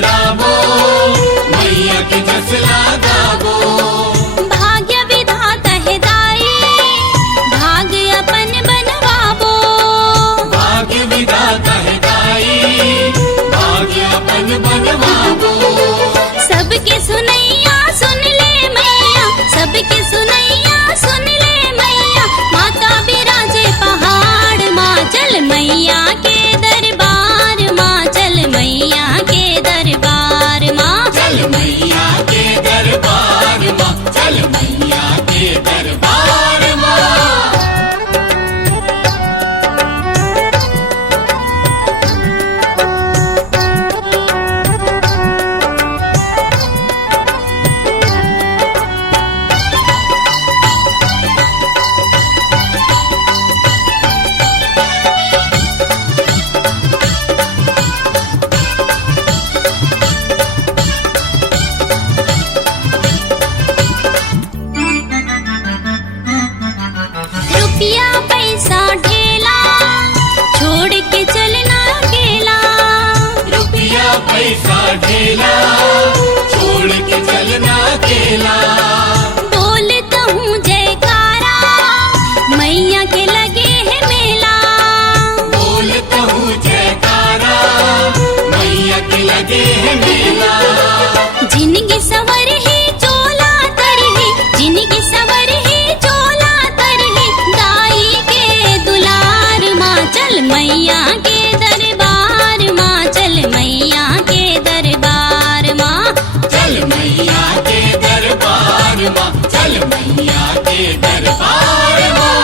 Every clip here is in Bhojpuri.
पकड़ाबो, मैया के जस लगाबो। भाग्य विधाता है दाई, भाग्य अपन बनवाबो। भाग्य विधाता है दाई, भाग्य अपन बनवाबो। सबके सुनैया सुन ले मैया, सबके सुनैया सुन ले मैया। माता बिराजे पहाड़ माँ, चल मैया के दरबार माँ, चल मैया के दरबार माँ। चल मैया के दरबार माँ, चल मैया के दरबार माँ। रुपया पैसा ढेला, छोड़ के चलना अकेला। रुपया पैसा ढेला, छोड़ के चलना अकेला। बोलता हूँ जयकारा, मैया के लगे है मेला। बोलता हूँ जयकारा, मैया के लगे है मेला। जिनकी सवर है चोला तर है, जिनकी सवर है चोला तर है। दाई के दुलार माँ, चल मैया के दरबार माँ, चल मैया के दरबार माँ। चल मैया के दरबार माँ, चल मैया के दरबार माँ।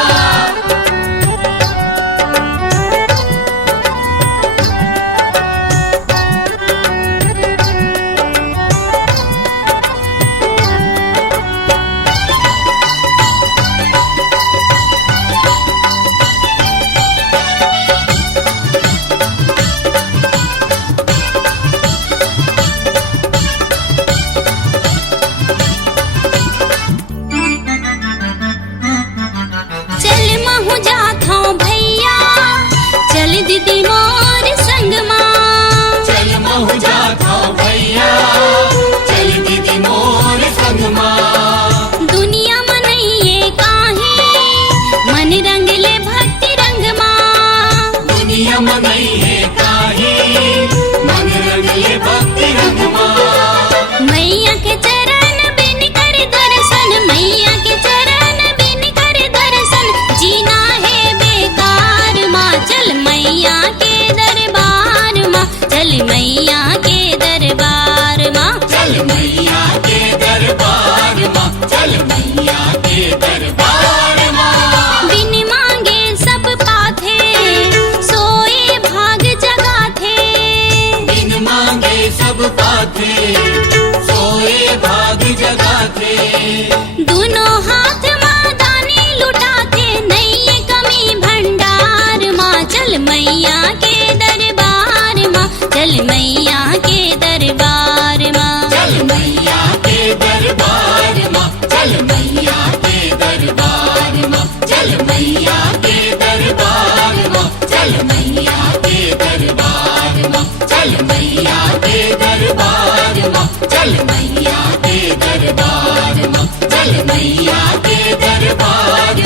चल महु जात हूँ भैया, चल दीदी मोर संग माँ। चल महु जात हूँ भैया, चल दीदी मोर संग माँ। दुनिया मनइये काहे, मन रंग ले भक्ति रंग माँ। दुनिया मनई है काहे, मन रंग ले भक्ति रंग माँ। मैया के चरण बिन कर दर्शन, मैया के चरण बिन कर दर्शन। जीना है बेकार माँ, चल मैया के दरबार माँ, चल मैया के दरबार माँ। चल मैया के दरबार माँ, चल मैया के दरबार माँ। बिन मांगे सब पाथे, सोए भाग जगाथे। बिन मांगे सब पाथे, सोए भाग जगाथे। दोनों हाथ माँ दाने लुटाथे, नहीं कमी भंडार माँ। चल मैया के दरबार माँ, चल मैया के दरबार माँ। चल मैया के दरबार माँ, चल मैया के दरबार माँ। चल मैया के दरबार माँ, चल मैया के दरबार माँ। चल मैया के दरबार माँ, चल मैया के दरबार माँ। चल मैया के दरबार